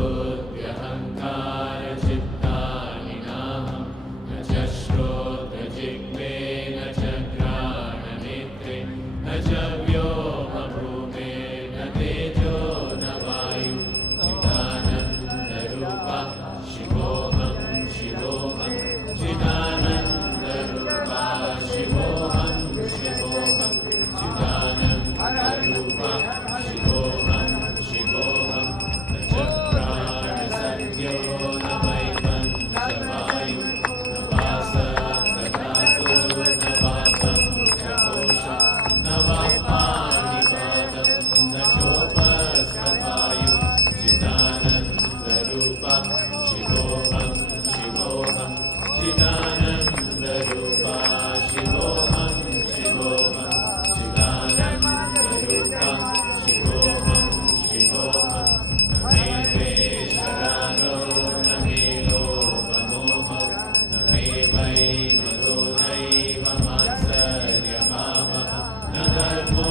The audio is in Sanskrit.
बुद्ध्यहङ्कारचित्तानि नाहं न च श्रोत्रजिह्वे न च घ्राणनेत्रे न च व्योमभूमेर्न तेजो न वायु चिदानन्दरूपः शिवोऽहं शिवोऽहं चिदानन्दरूपः शिवोऽहं शिवोऽहं चिदानन्दरूपः शिवोऽहं शिवोऽहं न च प्राणसंज्ञो न वै पञ्चवायु न वा सप्तधातुः न वा पञ्चकोशः न वा पाणिपादं न चोपस्थपायु चिदानन्दरूपः शिवोऽहं शिवोऽहं चिदानन्दरूपः शिवोऽहं शिवोऽहं चिदानन्दरूपः शिवोऽहं शिवोऽहं न मे द्वेषरागो न मे लोभमोहो न मे वै मदो नैव मात्सर्यभावः न धर्मो